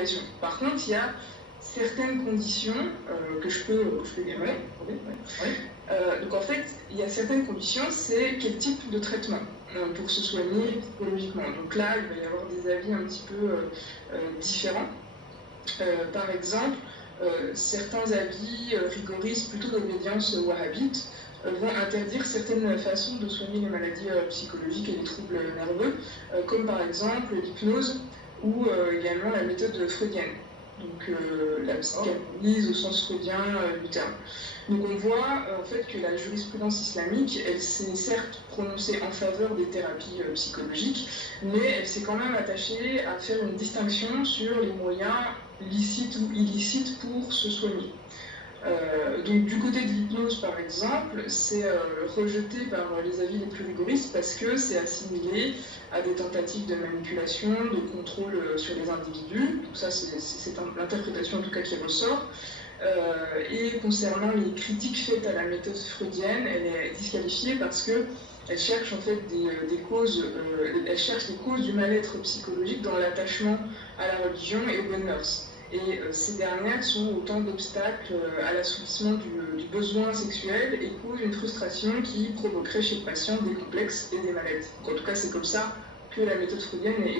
obligation. Par contre, il y a certaines conditions que je peux dire. Donc en fait, il y a certaines conditions, c'est quel type de traitement pour se soigner psychologiquement. Donc là, il va y avoir des avis un petit peu différents. Par exemple, certains avis rigoristes, plutôt d'obédience wahhabite, vont interdire certaines façons de soigner les maladies psychologiques et les troubles nerveux, comme par exemple l'hypnose ou également la méthode freudienne. Donc la psychanalyse au sens freudien du terme. Donc on voit en fait que la jurisprudence islamique, elle s'est certes prononcée en faveur des thérapies psychologiques, mais elle s'est quand même attachée à faire une distinction sur les moyens licites ou illicites pour se soigner. Donc du côté de l'hypnose par exemple, c'est rejeté par les avis les plus rigoristes parce que c'est assimilé à des tentatives de manipulation, de contrôle sur les individus. Donc ça c'est l'interprétation en tout cas qui ressort. Et concernant les critiques faites à la méthode freudienne, elle est disqualifiée parce que elle cherche en fait des causes, elle cherche les causes du mal-être psychologique dans l'attachement à la religion et aux bonnes mœurs. Et ces dernières sont autant d'obstacles à l'assouplissement du besoin sexuel et causent une frustration qui provoquerait chez le patient des complexes et des maladies. Donc, en tout cas, c'est comme ça que la méthode freudienne est